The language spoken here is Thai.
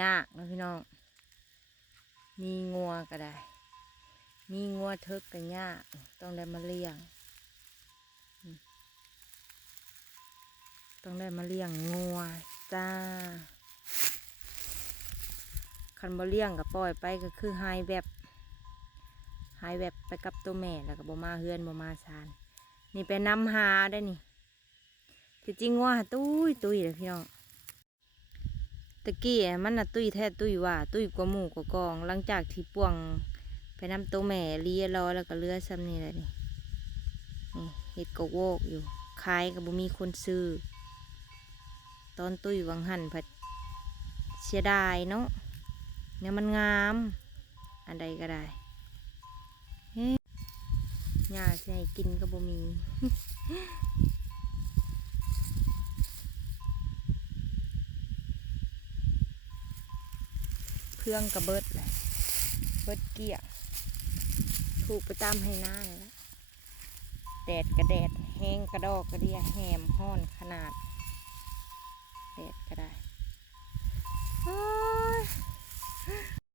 ยากนะพี่น้องมีงัวก็ได้มีงัวเทิกก็ยากต้องได้มาเลี้ยงต้องได้มาเลี้ยงงัวจ้าคันบ่เลี้ยงก็ปล่อยไปก็คือหายแบบไปกับตัวแม่แล้วก็บ่มาเฮือนบ่มาซานนี่ไปนำหาได้นี่ที่จริงว่าตุ้ยเลยพี่น้องตะกี้มันน่ะตุ้ยแท้ตุ้ยว่าตุ้ยกว่าหมู่กว่ากองหลังจากที่ป่วงไปนำตัวแม่เลียรอแล้วก็เลือซ้ำนี่แหละนี่เห็ดกโวกอยู่ขายกับบ่มีคนซื้อตอนตุ้ยวังหันผัดเสียดายเนาะเนี่ยมันงามอันใดก็ได้หญ้าสิให้กินก็บ่มี เครื่องกระเบิดเลยเบิดเกี่ยถูกไปตามให้หน้าเลยละแดดกระแดดแห้งกระดอกกระเดียแหมห้อนขนาดแดดก็ได้